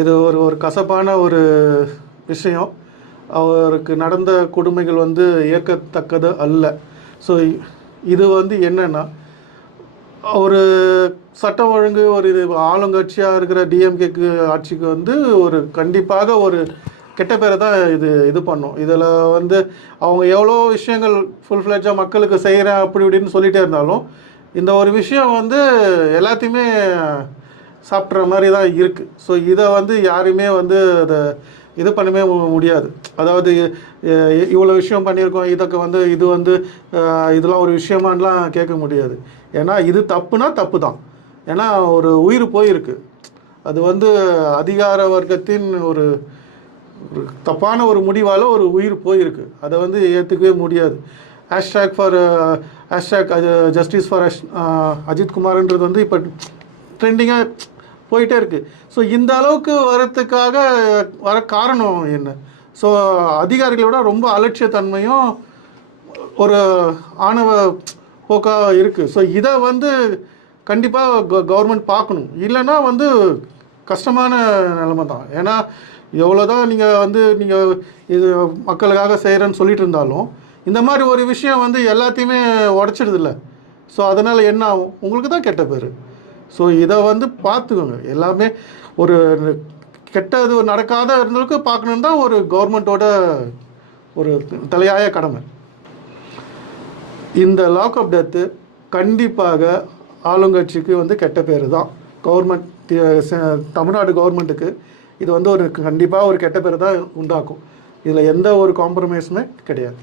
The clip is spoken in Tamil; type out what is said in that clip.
இது ஒரு ஒரு கசப்பான ஒரு விஷயம். அவருக்கு நடந்த கொடுமைகள் வந்து ஏற்கத்தக்கது அல்ல. ஸோ இது வந்து என்னென்னா ஒரு சட்டம் ஒழுங்கு ஒரு இது ஆளுங்கட்சியாக இருக்கிற டிஎம்கேக்கு ஆட்சிக்கு வந்து ஒரு கண்டிப்பாக ஒரு கெட்ட பேரை தான் இது இது பண்ணும். இதில் வந்து அவங்க எவ்வளோ விஷயங்கள் ஃபுல் ஃப்ளெஜாக மக்களுக்கு செய்கிறேன் அப்படி இப்படின்னு சொல்லிகிட்டே இருந்தாலும் இந்த ஒரு விஷயம் வந்து எல்லாத்தையுமே சாப்பிட்ற மாதிரி தான் இருக்குது ஸோ இதை வந்து யாருமே வந்து அதை இது பண்ணவே முடியாது. அதாவது இவ்வளோ விஷயம் பண்ணியிருக்கோம். இதுக்கு வந்து இது வந்து இதெல்லாம் ஒரு விஷயமானலாம் கேட்க முடியாது. ஏன்னா இது தப்புனா தப்பு தான். ஏன்னா ஒரு உயிர் போயிருக்கு. அது வந்து அதிகார வர்க்கத்தின் ஒரு ஒரு தப்பான ஒரு முடிவால் ஒரு உயிர் போயிருக்கு. அதை வந்து ஏற்றுக்கவே முடியாது. Hashtag for hashtag justice for Ajith குமார்ன்றது வந்து இப்போ ட்ரெண்டிங்காக போயிட்டே இருக்குது ஸோ இந்த அளவுக்கு வரத்துக்காக வர காரணம் என்ன? ஸோ அதிகாரிகளோட ரொம்ப அலட்சியத்தன்மையும் ஒரு ஆணவ போக்காக இருக்குது ஸோ இதை வந்து கண்டிப்பாக கவர்மெண்ட் பார்க்கணும். இல்லைன்னா வந்து கஷ்டமான நிலைமை தான். ஏன்னா எவ்வளோ தான் நீங்கள் வந்து நீங்கள் இது மக்களுக்காக செய்கிறேன்னு சொல்லிட்டு இருந்தாலும் இந்த மாதிரி ஒரு விஷயம் வந்து எல்லாத்தையுமே உடச்சிடுதில்ல. ஸோ அதனால் என்ன ஆகும்? உங்களுக்கு தான் கெட்ட பேர். ஸோ இதை வந்து பார்த்துக்கோங்க. எல்லாமே ஒரு கெட்டது நடக்காத இருந்ததுக்கு பார்க்கணும் தான் ஒரு கவர்மெண்ட்டோட ஒரு தலையாய கடமை. இந்த லாக்அப் டெத்து கண்டிப்பாக ஆளுங்கட்சிக்கு வந்து கெட்ட பேர் தான். கவர்மெண்ட் தமிழ்நாடு கவர்மெண்ட்டுக்கு இது வந்து ஒரு கண்டிப்பாக ஒரு கெட்ட பேர் தான் உண்டாக்கும். இதில் எந்த ஒரு காம்ப்ரமைஸுமே கிடையாது.